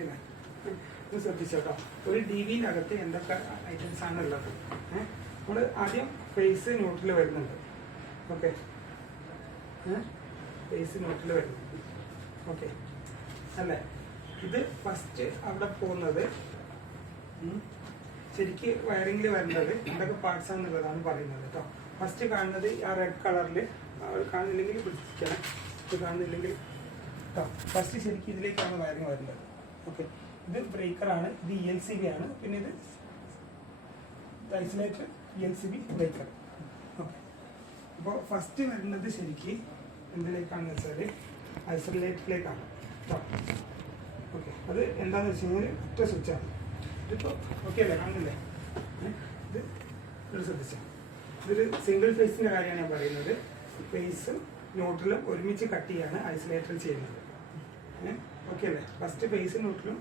Okay അല്ലേ? ഇത് ശ്രദ്ധിച്ചോ കേട്ടോ. ഒരു ഡി വിയിനകത്ത് എന്തൊക്കെ ഐറ്റംസ് ആണ് ഉള്ളത്. നമ്മൾ ആദ്യം ഫേസ് ന്യൂട്രൽ വരുന്നുണ്ട്. ഓക്കെ, ഫേസ് ന്യൂട്രൽ വരുന്നുണ്ട്. ഓക്കെ അല്ലേ? ഇത് ഫസ്റ്റ് അവിടെ പോകുന്നത് ശരിക്ക് വയറിങ്ങിൽ വരേണ്ടത് എന്തൊക്കെ പാർട്സ് ആണെന്നുള്ളതാണ് പറയുന്നത് കേട്ടോ. ഫസ്റ്റ് കാണുന്നത് ആ റെഡ് കളറിൽ കാണുന്നില്ലെങ്കിൽ പിടിച്ചിരിക്കണം. ഇത് കാണുന്നില്ലെങ്കിൽ കേട്ടോ. ഫസ്റ്റ് ശരിക്കും ഇതിലേക്കാണ് വയറിങ് വരുന്നത്. ഓക്കെ, ഇത് ബ്രേക്കറാണ്, ഇത് ELCB ആണ്, പിന്നെ ഇത് ഐസൊലേറ്റർ ELCB ബ്രേക്കർ. ഓക്കെ, അപ്പോൾ ഫസ്റ്റ് വരുന്നത് ശരിക്ക് എന്തിലേക്കാണെന്ന് വെച്ചാൽ ഐസൊലേറ്ററിലേക്കാണ് കേട്ടോ. ഓക്കെ, അത് എന്താണെന്ന് വെച്ച് കഴിഞ്ഞാൽ ഒറ്റ സ്വിച്ചാണ്. ഇതിപ്പോൾ ഓക്കെ അല്ലേ? കാണുന്നില്ലേ? ഇത് ശ്രദ്ധിച്ചാൽ ഇതൊരു സിംഗിൾ ഫേസിൻ്റെ കാര്യമാണ് ഞാൻ പറയുന്നത്. ഫേസും ന്യൂട്രലും ഒരുമിച്ച് കട്ട് ചെയ്യാണ് ഐസൊലേറ്റർ ചെയ്യുന്നത്. ഓക്കെ അല്ലേ? ഫസ്റ്റ് ഫേസും ന്യൂട്രലും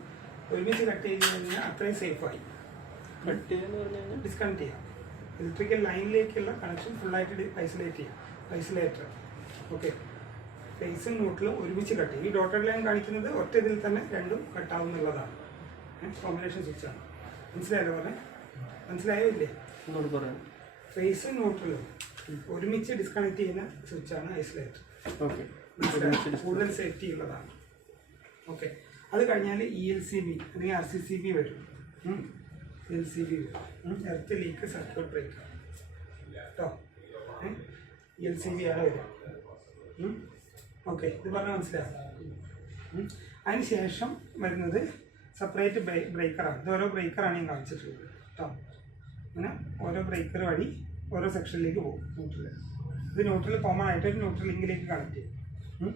ഒരുമിച്ച് കട്ട് ചെയ്ത് കഴിഞ്ഞാൽ അത്രയും സേഫായി. കട്ട് ചെയ്യാന്ന് പറഞ്ഞാൽ ഡിസ്കണക്ട് ചെയ്യാം. ഇലക്ട്രിക്കൽ ലൈനിലേക്കുള്ള കണക്ഷൻ ഫുള്ളായിട്ട് ഐസൊലേറ്റ് ചെയ്യാം ഐസൊലേറ്റർ. ഓക്കെ, ഫേസും ന്യൂട്രലും ഒരുമിച്ച് കട്ട് ചെയ്യും. ഈ ഡോട്ടഡ് ലൈൻ കാണിക്കുന്നത് ഒറ്റ ഇതിൽ തന്നെ രണ്ടും കട്ടാവുന്നുള്ളതാണ്. കോമ്പിനേഷൻ സ്വിച്ചാണ്. മനസ്സിലായല്ലോ പറഞ്ഞേ? മനസ്സിലായോ ഇല്ലേ? ഫേസും ന്യൂട്രലും ഒരുമിച്ച് ഡിസ്കണക്ട് ചെയ്യുന്ന സ്വിച്ചാണ് ഐസൊലേറ്റർ. ഓക്കെ, കൂടുതൽ സേഫ്റ്റി ഉള്ളതാണ്. ഓക്കെ, അത് കഴിഞ്ഞാൽ ELCB അല്ലെങ്കിൽ RCCB വരും. LCB വരും, എർത്ത് ലീക്ക് സർക്യൂട്ട് ബ്രേക്കർ കേട്ടോ. ELCB ആണ് വരിക. ഓക്കെ, ഇത് പറഞ്ഞാൽ മനസ്സിലാവും. അതിന് ശേഷം വരുന്നത് സെപ്പറേറ്റ് ബ്രേക്കറാണ്. ഇത് ഓരോ ബ്രേക്കറാണ് ഞാൻ കാണിച്ചിട്ടുള്ളത് കേട്ടോ. അങ്ങനെ ഓരോ ബ്രേക്കർ വഴി ഓരോ സെക്ഷനിലേക്ക് പോകും ന്യൂട്രൽ. ഇത് ന്യൂട്രൽ കോമൺ ആയിട്ട് ഒരു ന്യൂട്രൽ ലിങ്കിലേക്ക് കണക്ട് ചെയ്യും.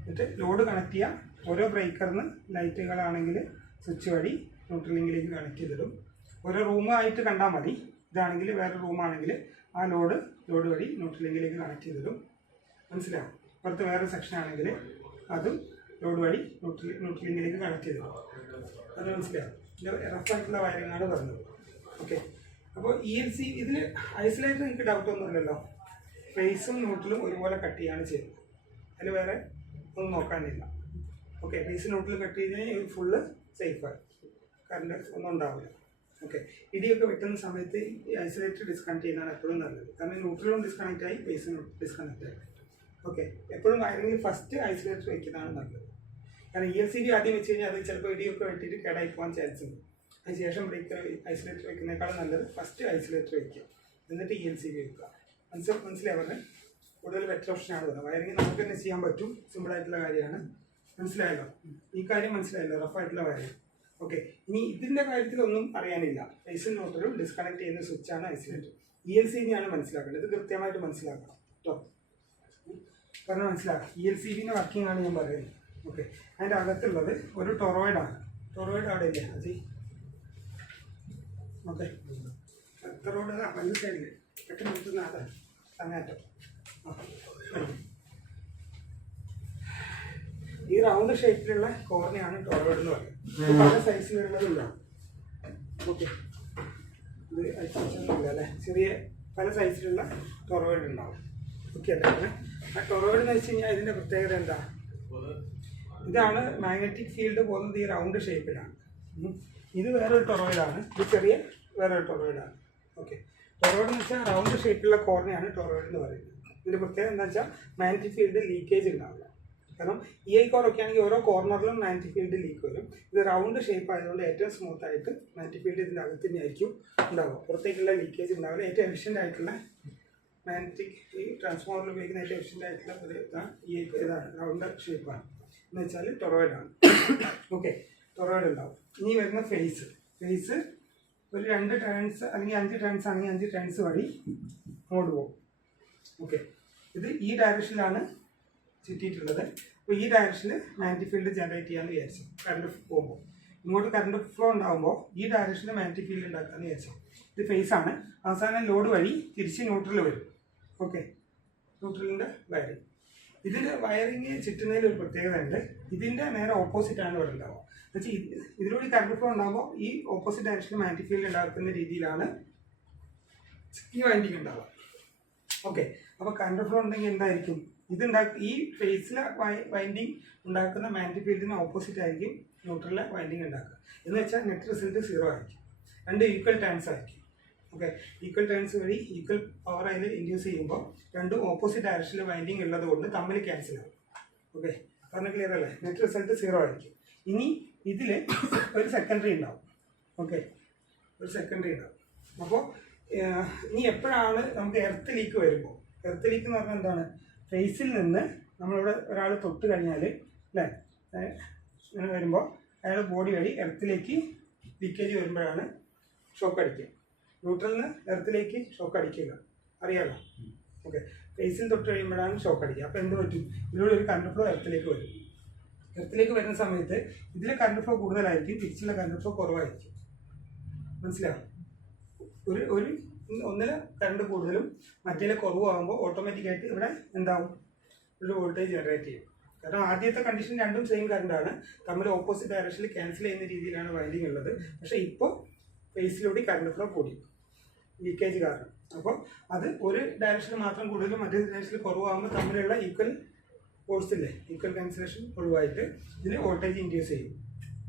എന്നിട്ട് ലോഡ് കണക്ട് ചെയ്യാം. ഓരോ ബ്രേക്കറിന് ലൈറ്റുകളാണെങ്കിൽ സ്വിച്ച് വഴി ന്യൂട്രൽ ലിങ്കിലേക്ക് കണക്ട് ചെയ്തിടും. ഓരോ റൂമായിട്ട് കണ്ടാൽ മതി. ഇതാണെങ്കിൽ വേറെ റൂമാണെങ്കിൽ ആ ലോഡ് വഴി ന്യൂട്രൽ ലിങ്കിലേക്ക് കണക്ട് ചെയ്തിടും. മനസ്സിലാവും? പുറത്ത് വേറെ സെക്ഷൻ ആണെങ്കിൽ അതും ലോഡ് വഴി ന്യൂട്രൽ ലിങ്കിലേക്ക് കണക്ട് ചെയ്തിടും. അത് മനസ്സിലാവും? റഫായിട്ടുള്ള വയറിങ്ങാണ് പറഞ്ഞത്. ഓക്കെ, അപ്പോൾ ELCB ഇതിൽ ഐസൊലേറ്റർ എനിക്ക് ഡൗട്ട് ഒന്നുമില്ലല്ലോ. ഫേസും ന്യൂട്രലും ഒരുപോലെ കട്ട് ചെയ്യാണ് ചെയ്യുന്നത്. അതിൽ വേറെ ഒന്നും നോക്കാനില്ല. ഓക്കെ, ഫേസ് ന്യൂട്രൽ കട്ട് ചെയ്ത് കഴിഞ്ഞാൽ ഫുള്ള് സേഫായി, കറണ്ട് ഒന്നും ഉണ്ടാവില്ല. ഓക്കെ, ഇടിയൊക്കെ വെട്ടുന്ന സമയത്ത് ഈ ഐസൊലേറ്റർ ഡിസ്കണക്ട് ചെയ്യുന്നതാണ് എപ്പോഴും നല്ലത്. കാരണം ന്യൂട്രലും ഡിസ്കണക്റ്റ് ആയി ഫേസും ഡിസ്കണക്റ്റ് ആയി. ഓക്കെ, എപ്പോഴും വയറിങ്ങിൽ ഫസ്റ്റ് ഐസൊലേറ്റർ വയ്ക്കുന്നതാണ് നല്ലത്. കാരണം ELCB ആദ്യം വെച്ച് കഴിഞ്ഞാൽ അത് ചിലപ്പോൾ ഇടിയൊക്കെ വെട്ടിയിട്ട് കേടായി പോകാൻ ചാൻസ് ഉണ്ട്. അതിനുശേഷം ബ്രേക്കർ ഐസൊലേറ്റർ വയ്ക്കുന്നതിനേക്കാളും നല്ലത് ഫസ്റ്റ് ഐസൊലേറ്റർ വയ്ക്കുക, എന്നിട്ട് ELCB വയ്ക്കുക. മനസ്സിലാവുന്നത് കൂടുതൽ ബെറ്റർ ഓപ്ഷനാണ് പറയുന്നത്. വയറിങ് നമുക്ക് തന്നെ ചെയ്യാൻ പറ്റും, സിമ്പിളായിട്ടുള്ള കാര്യമാണ്. മനസ്സിലായല്ലോ? ഈ കാര്യം മനസ്സിലായല്ലോ? റഫായിട്ടുള്ള വയറിങ്. ഓക്കെ, ഇനി ഇതിൻ്റെ കാര്യത്തിലൊന്നും അറിയാനില്ല. ഫേസും ന്യൂട്രലും ഡിസ്കണക്ട് ചെയ്യുന്ന സ്വിച്ചാണ് ഐസൊലേറ്റർ. ELCB ആണ് മനസ്സിലാക്കേണ്ടത്. ഇത് കൃത്യമായിട്ട് മനസ്സിലാക്കണം കേട്ടോ. കാരണം മനസ്സിലാക്കാം, ELCBൻ്റെ വർക്കിംഗ് ആണ് ഞാൻ പറയുന്നത്. ഓക്കെ, അതിൻ്റെ അകത്തുള്ളത് ഒരു ടൊറോയിഡാണ്. ടൊറോയിഡ് അവിടെ ഇല്ലേ അജി? ഓക്കെ, ടൊറോയിഡ് വലു സൈഡിൽ പെട്ടെന്ന് നിർത്തുന്ന അതാണ് അങ്ങാറ്റം. ഈ റൗണ്ട് ഷേപ്പിലുള്ള കോർണയാണ് ടൊറോയിഡ് എന്ന് പറയുന്നത്. പല സൈസിലുള്ളതുണ്ടാവും. ഓക്കെ, ഇത് അയച്ചില്ല അല്ലേ? ചെറിയ പല സൈസിലുള്ള ടൊറോയിഡ് ഉണ്ടാവും. ഓക്കെ അല്ലേ? ആ ടൊറോയിഡ് എന്ന് വെച്ച് കഴിഞ്ഞാൽ ഇതിൻ്റെ പ്രത്യേകത എന്താ? ഇതാണ് മാഗ്നറ്റിക് ഫീൽഡ് പോകുന്നത് ഈ റൗണ്ട് ഷേപ്പിലാണ്. ഇത് വേറൊരു ടൊറോയിഡാണ്, ഇത് ചെറിയ വേറൊരു ടൊറോയിഡാണ്. ഓക്കെ, ടൊറോയിഡ് എന്ന് വെച്ചാൽ റൗണ്ട് ഷേപ്പിലുള്ള കോർണയാണ് ടൊറോയിഡ് എന്ന് പറയുന്നത്. ഇതിൻ്റെ പ്രത്യേകത എന്താ വെച്ചാൽ മാഗ്നറ്റിക് ഫീൽഡ് ലീക്കേജ് ഉണ്ടാവില്ല. കാരണം EI കോർ ഒക്കെ ആണെങ്കിൽ ഓരോ കോർണറിലും മാഗ്നറ്റിക് ഫീൽഡ് ലീക്ക് വരും. ഇത് റൗണ്ട് ഷേപ്പ് ആയതുകൊണ്ട് ഏറ്റവും സ്മൂത്ത് ആയിട്ട് മാഗ്നറ്റിക് ഫീൽഡ് ഇതിൻ്റെ അകത്ത് തന്നെയായിരിക്കും ഉണ്ടാവുക. പുറത്തേക്കുള്ള ലീക്കേജ് ഉണ്ടാവില്ല. ഏറ്റവും എഫിഷ്യൻ്റ് ആയിട്ടുള്ള മാഗ്നറ്റിക് ഈ ട്രാൻസ്ഫോമറിൽ ഉപയോഗിക്കുന്ന ഏറ്റവും എഫിഷ്യൻ്റ് ആയിട്ടുള്ള ഒരു ഇതാണ് റൗണ്ട് ഷേപ്പാണ് എന്ന് വെച്ചാൽ ടൊറോയിഡാണ്. ഓക്കെ, ടൊറോയിഡ് ഉണ്ടാവും. ഇനി വരുന്ന ഫേസ് ഒരു 2 ടേൺസ് അല്ലെങ്കിൽ 5 ടേൺസ് ആണെങ്കിൽ 5 ടേൺസ് വഴി അങ്ങോട്ട് പോകും. ഓക്കെ, ഇത് ഈ ഡയറക്ഷനിലാണ് ചുറ്റിയിട്ടുള്ളത്. അപ്പോൾ ഈ ഡയറക്ഷനിൽ മാഗ്നറ്റിക് ഫീൽഡ് ജനറേറ്റ് ചെയ്യാമെന്ന് വിചാരിച്ചു. കറണ്ട് പോകുമ്പോൾ ഇങ്ങോട്ട് കറണ്ട് ഫ്ലോ ഉണ്ടാകുമ്പോൾ ഈ ഡയറക്ഷനിൽ മാഗ്നറ്റിക് ഫീൽഡ് ഉണ്ടാക്കാമെന്ന് വിചാരിച്ചു. ഇത് ഫേസാണ്. അവസാനം ലോഡ് വഴി തിരിച്ച് ന്യൂട്രൽ വരും. ഓക്കെ, ന്യൂട്രലിൻ്റെ വയറിങ്. ഇതിൻ്റെ വയറിങ് ചുറ്റുന്നതിൽ ഒരു പ്രത്യേകത ഉണ്ട്. ഇതിൻ്റെ നേരെ ഓപ്പോസിറ്റാണ് ഇവിടെ ഉണ്ടാവുക. എന്നുവെച്ചാൽ ഇതിലൂടെ കറണ്ട് ഫ്ലോ ഉണ്ടാകുമ്പോൾ ഈ ഓപ്പോസിറ്റ് ഡയറക്ഷനിൽ മാഗ്നറ്റിക് ഫീൽഡ് ഉണ്ടാക്കുന്ന രീതിയിലാണ് ഈ വൈൻഡിങ് ഉണ്ടാവുക. ഓക്കെ, അപ്പോൾ കറണ്ട് ഫ്ലോ ഉണ്ടെങ്കിൽ എന്തായിരിക്കും? ഈ ഫേസിലെ വൈൻഡിങ് ഉണ്ടാക്കുന്ന മാഗ്നറ്റിക് ഫീൽഡിന് ഓപ്പോസിറ്റ് ആയിരിക്കും ന്യൂട്രലിലെ വൈൻഡിങ് ഉണ്ടാക്കുക. എന്ന് വെച്ചാൽ നെറ്റ് റിസൾട്ട് 0 ആയിരിക്കും. രണ്ട് ഈക്വൽ ടേൺസ് ആയിരിക്കും. ഓക്കെ, ഈക്വൽ ടേൺസ് വഴി ഈക്വൽ പവർ അതിൽ ഇൻഡ്യൂസ് ചെയ്യുമ്പോൾ രണ്ടും ഓപ്പോസിറ്റ് ഡയറക്ഷനിൽ വൈൻഡിങ് ഉള്ളത് കൊണ്ട് തമ്മിൽ ക്യാൻസൽ ആവും. ഓക്കെ, പറഞ്ഞ ക്ലിയർ അല്ലേ? നെറ്റ് റിസൾട്ട് 0 ആയിരിക്കും. ഇനി ഇതിൽ ഒരു സെക്കൻഡറി ഉണ്ടാവും. ഓക്കെ, ഒരു സെക്കൻഡറി ഉണ്ടാവും. അപ്പോൾ ഇനി എപ്പോഴാണ് നമുക്ക് എർത്ത് ലീക്ക് വരുമ്പോൾ, എർത്ത് ലീക്ക് എന്ന് പറഞ്ഞാൽ എന്താണ്? ഫേസിൽ നിന്ന് നമ്മളിവിടെ ഒരാൾ തൊട്ട് കഴിഞ്ഞാൽ അല്ലേ, ഇങ്ങനെ വരുമ്പോൾ അയാളുടെ ബോഡി വഴി എർത്തിലേക്ക് ലീക്കേജ് വരുമ്പോഴാണ് ഷോക്ക് അടിക്കുക. ന്യൂട്രലിൽ നിന്ന് എർത്തിലേക്ക് ഷോക്ക് അടിക്കില്ല, അറിയാമല്ലോ. ഓക്കെ, ഫേസിൽ തൊട്ട് കഴിയുമ്പോഴാണ് ഷോക്ക് അടിക്കുക. അപ്പോൾ എന്ത് പറ്റും? ഇതിലൂടെ ഒരു കറണ്ട് ഫ്ലോ എർത്തിലേക്ക് വരും. എർത്തിലേക്ക് വരുന്ന സമയത്ത് ഇതിലെ കറണ്ട് ഫ്ലോ കൂടുതലായിരിക്കും, തിരിച്ചുള്ള കറണ്ട് ഫ്ലോ കുറവായിരിക്കും. മനസ്സിലാവും? ഒരു ഒന്നിലെ കറണ്ട് കൂടുതലും മറ്റേലെ കുറവാകുമ്പോൾ ഓട്ടോമാറ്റിക്കായിട്ട് ഇവിടെ എന്താവും? ഒരു വോൾട്ടേജ് ജനറേറ്റ് ചെയ്യും. കാരണം ആദ്യത്തെ കണ്ടീഷൻ രണ്ടും സെയിം കറണ്ടാണ്, തമ്മിൽ ഓപ്പോസിറ്റ് ഡയറക്ഷനിൽ ക്യാൻസൽ ചെയ്യുന്ന രീതിയിലാണ് വൈൻഡിങ് ഉള്ളത്. പക്ഷേ ഇപ്പോൾ ഫേസിലൂടെ കറണ്ട് ഫ്ലോ കൂടി, ലീക്കേജ് കാരണം. അപ്പോൾ അത് ഒരു ഡയറക്ഷനിൽ മാത്രം കൂടുതലും മറ്റേ ഡയറക്ഷനിൽ കുറവാകുമ്പോൾ തമ്മിലുള്ള ഈക്വൽ ഫോഴ്സ് ഇല്ലേ, ഈക്വൽ ക്യാൻസലേഷൻ ഒഴിവായിട്ട് ഇതിൽ വോൾട്ടേജ് ഇൻഡ്യൂസ് ചെയ്യും.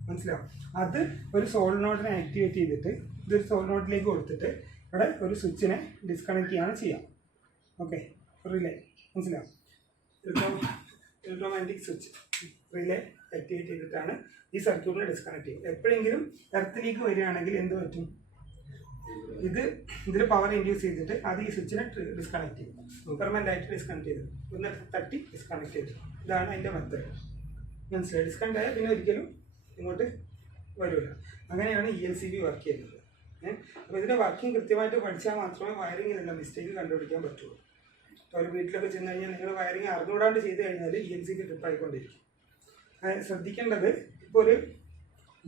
മനസ്സിലാവും? അത് ഒരു സോളിനോഡിനെ ആക്ടിവേറ്റ് ചെയ്തിട്ട് ഇതൊരു സോളിനോഡിലേക്ക് കൊടുത്തിട്ട് ഇവിടെ ഒരു സ്വിച്ചിനെ ഡിസ്കണക്ട് ചെയ്യാണ് ചെയ്യാം. Okay, relay. മനസ്സിലാവും? ഇലക്ട്രോമാഗ്നറ്റിക് സ്വിച്ച് റിലേ ആക്ടിവേറ്റ് ചെയ്തിട്ടാണ് ഈ സർക്യൂട്ടിനെ ഡിസ്കണക്ട് ചെയ്യും. എപ്പോഴെങ്കിലും എർത്തിലേക്ക് വരികയാണെങ്കിൽ എന്ത് പറ്റും? ഇതിൽ പവർ ഇൻഡ്യൂസ് ചെയ്തിട്ട് അത് ഈ സ്വിച്ചിനെ ഡിസ്കണക്ട് ചെയ്യും. പെർമനൻ്റ് ആയിട്ട് ഡിസ്കണക്ട് ചെയ്തു, ഒന്ന് തട്ടി ഡിസ്കണക്ട് ചെയ്തു. ഇതാണ് അതിൻ്റെ മെത്തേഡ്. മനസ്സിലായി? ഡിസ്കണക്ട് ആയാൽ പിന്നെ ഒരിക്കലും ഇങ്ങോട്ട് വരില്ല. അങ്ങനെയാണ് ELCB വർക്ക് ചെയ്യുന്നത്. അപ്പോൾ ഇതിൻ്റെ വർക്കിംഗ് കൃത്യമായിട്ട് പഠിച്ചാൽ മാത്രമേ വയറിങ്ങിലുള്ള മിസ്റ്റേക്ക് കണ്ടുപിടിക്കാൻ പറ്റുള്ളൂ. ഒരു വീട്ടിലൊക്കെ ചെന്ന് കഴിഞ്ഞാൽ നിങ്ങൾ വയറിങ് അറിഞ്ഞുകൂടാണ്ട് ചെയ്ത് കഴിഞ്ഞാൽ ELCB ട്രിപ്പ് ആയിക്കൊണ്ടിരിക്കും. ശ്രദ്ധിക്കേണ്ടത്, ഇപ്പോൾ ഒരു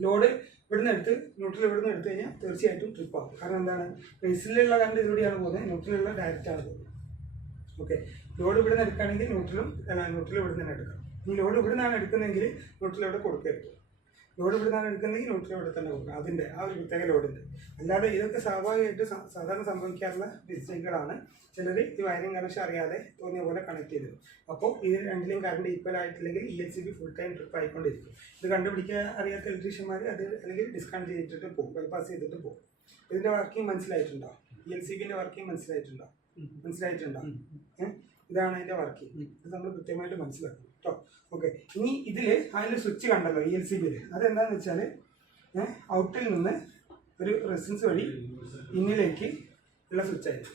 ലോഡ് ഇവിടുന്ന് എടുത്ത് ന്യൂട്രൽ ഇവിടുന്ന് എടുത്തു കഴിഞ്ഞാൽ തീർച്ചയായിട്ടും ട്രിപ്പ് ആകും. കാരണം എന്താണ്? ഫേസിലുള്ള കറണ്ട് ഇതിലൂടെയാണ് പോകുന്നത്, ന്യൂട്രലുള്ള ഡയറക്റ്റാണ് പോകുന്നത്. ഓക്കെ, ലോഡ് ഇവിടുന്ന് എടുക്കുകയാണെങ്കിൽ ന്യൂട്രൽ ഇവിടുന്ന് തന്നെ എടുക്കാം. ഈ ലോഡ് ഇവിടുന്നാണ് എടുക്കുന്നതെങ്കിൽ ന്യൂട്രൽ ഇവിടെ കൊടുക്കരുത്. ലോഡ് ഇവിടുന്നാണ് എടുക്കുന്നതെങ്കിൽ ന്യൂട്രൽ ഇവിടെ തന്നെ കൊടുക്കണം, അതിൻ്റെ ആ ഒരു പ്രത്യേക ലോഡിൻ്റെ. അല്ലാതെ ഇതൊക്കെ സ്വാഭാവികമായിട്ട് സാധാരണ സംഭവിക്കാറുള്ള മിസ്റ്റേക്കുകളാണ്. ചിലർ ഈ വയറിംഗ് കണക്ഷൻ അറിയാതെ തോന്നിയ പോലെ കണക്ട് ചെയ്തത്. അപ്പോൾ ഇത് രണ്ടിലും കറണ്ട് ഈക്വൽ ആയിട്ടില്ലെങ്കിൽ ELCB ഫുൾ ടൈം ട്രിപ്പ് ആയിക്കൊണ്ടിരിക്കും. ഇത് കണ്ടുപിടിക്കാൻ അറിയാത്ത ഇലക്ട്രീഷ്യന്മാർ അത് അല്ലെങ്കിൽ ഡിസ്കണക്ട് ചെയ്തിട്ട് പോകും, ബൈപ്പാസ് ചെയ്തിട്ട് പോകും. ഇതിൻ്റെ വർക്കിംഗ് മനസ്സിലായിട്ടുണ്ടോ? ELCBൻ്റെ വർക്കിംഗ് മനസ്സിലായിട്ടുണ്ടോ? ഇതാണ് അതിൻ്റെ വർക്കിംഗ്. ഇത് നമ്മൾ കൃത്യമായിട്ട് മനസ്സിലാക്കും കേട്ടോ. ഓക്കെ, ഇനി ഇതിൽ അതിൽ സ്വിച്ച് കണ്ടല്ലോ ELCBയിൽ. അതെന്താണെന്ന് വെച്ചാൽ ഔട്ടിൽ നിന്ന് ഒരു റെസിസ്റ്റൻസ് വഴി ഇന്നിലേക്ക് ഉള്ള സ്വിച്ചായിരിക്കും,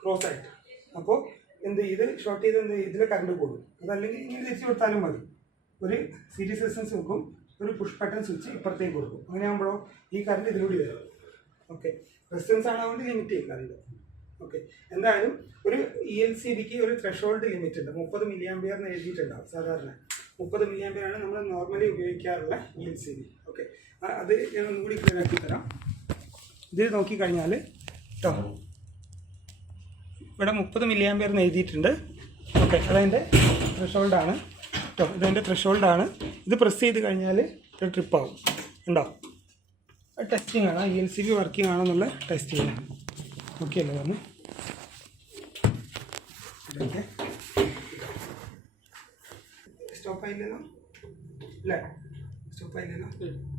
ക്രോസ് ആയിട്ട്. അപ്പോൾ ഇത് ഷോർട്ട് ചെയ്ത് ഇതിൽ കറണ്ട് കൂടും. അതല്ലെങ്കിൽ ഇങ്ങനെ തിരിച്ചു കൊടുത്താലും മതി. ഒരു സീരീസ് റെസിസ്റ്റൻസ് വെക്കും, ഒരു പുഷ് ബട്ടൺ സ്വിച്ച് ഇപ്പുറത്തേക്ക് കൊടുക്കും. അങ്ങനെയാകുമ്പോഴോ ഈ കറണ്ട് ഇതിലൂടെ വരും. ഓക്കെ, റെസിസ്റ്റൻസ് ആണെങ്കിൽ ലിമിറ്റ് ചെയ്യും കറണ്ട്. ഓക്കെ, എന്തായാലും ഒരു ELCBക്ക് ഒരു ത്രെഷോൾഡ് ലിമിറ്റ് ഉണ്ട്. 30 mA എന്ന് എഴുതിയിട്ടുണ്ടാവും. സാധാരണ 30 mA ആണ് നമ്മൾ നോർമലി ഉപയോഗിക്കാറുള്ള ELCB. ഓക്കെ, അത് ഞാൻ ഒന്നുകൂടി ക്ലിയർ ആക്കി തരാം. ഇതിൽ നോക്കിക്കഴിഞ്ഞാൽ കേട്ടോ, ഇവിടെ 30 mA എന്ന് എഴുതിയിട്ടുണ്ട്. ഓക്കെ, അതതിൻ്റെ ത്രെഷോൾഡാണ് കേട്ടോ, ഇതെൻ്റെ ത്രെഷോൾഡാണ്. ഇത് പ്രസ് ചെയ്ത് കഴിഞ്ഞാൽ ഇത് ട്രിപ്പാവും. ഉണ്ടോ? ടെസ്റ്റിംഗ് ആണ്, ELCB വർക്കിംഗ് ആണോ എന്നുള്ള ടെസ്റ്റ് ചെയ്യാം. ഓക്കെ അല്ലേ? പറഞ്ഞ് സ്റ്റോപ്പ് ആയില്ലല്ലോ അല്ലേ? സ്റ്റോപ്പ് ആയില്ലല്ലോ.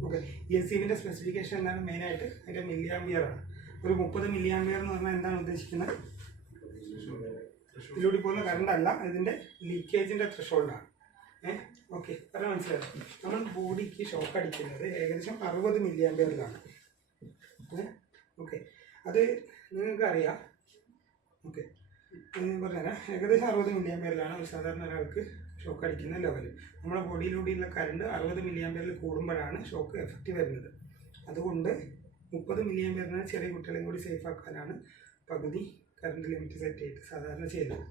ഓക്കെ, ELCBൻ്റെ സ്പെസിഫിക്കേഷൻ എന്താണ്? മെയിനായിട്ട് അതിൻ്റെ മില്ലിയാംപിയർ ആണ്. ഒരു 30 mA എന്ന് പറഞ്ഞാൽ എന്താണ് ഉദ്ദേശിക്കുന്നത്? ഇതിലൂടെ പോകുന്ന കറണ്ട് അല്ല, ഇതിൻ്റെ ലീക്കേജിൻ്റെ ത്രെഷോൾഡാണ്. ഓക്കെ, പറഞ്ഞാൽ മനസ്സിലായി? നമ്മൾ ബോഡിക്ക് ഷോക്ക് അടിക്കുന്നത് ഏകദേശം 60 mA. ഓക്കെ, അത് നിങ്ങൾക്ക് അറിയാം. ഓക്കെ, ഞാൻ പറഞ്ഞുതരാം. ഏകദേശം 60 mA ഒരു സാധാരണ ഒരാൾക്ക് ഷോക്ക് അടിക്കുന്ന ലെവൽ. നമ്മുടെ ബോഡിയിലൂടെയുള്ള കറണ്ട് 60 mA കൂടുമ്പോഴാണ് ഷോക്ക് എഫക്റ്റ് വരുന്നത്. അതുകൊണ്ട് 30 mA ചെറിയ കുട്ടികളെയും കൂടി സേഫ് ആക്കാനാണ് പകുതി കറണ്ട് ലിമിറ്റ് സെറ്റ് ചെയ്തിട്ട് സാധാരണ ചെയ്യുന്നത്.